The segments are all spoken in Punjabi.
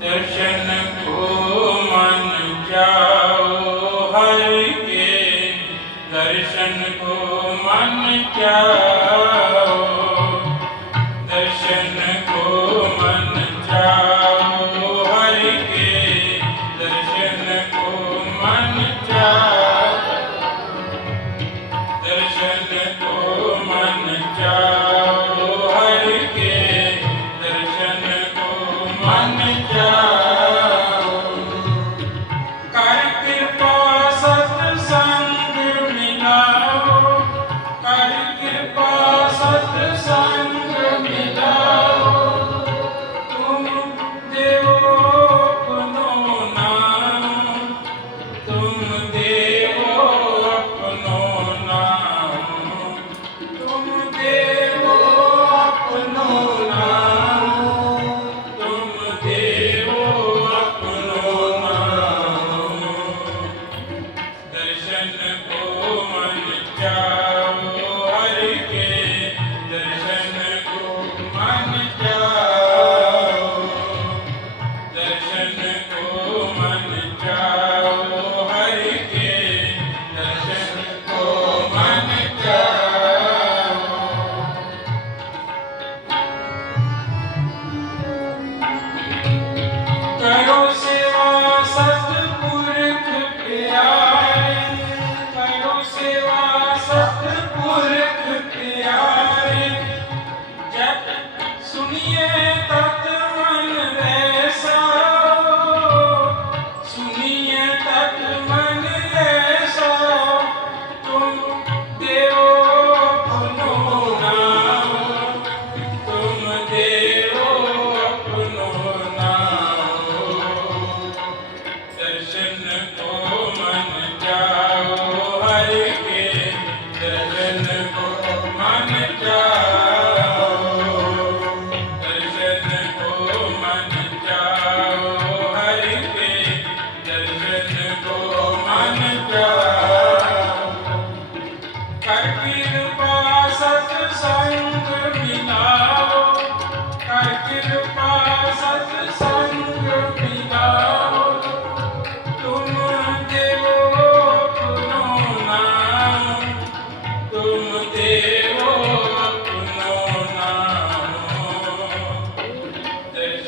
ਦਰਸ਼ਨ ਕੋ ਮਨ ਚਾਓ ਹਰਿ ਕੇ ਦਰਸ਼ਨ ਕੋ ਮਨ ਚਾਓ Govinda Komana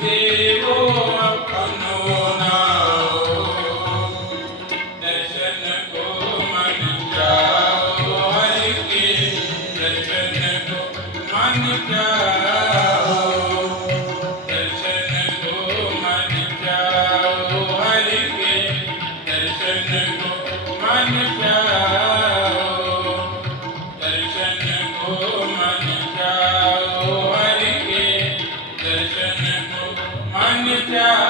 Deus. Yeah.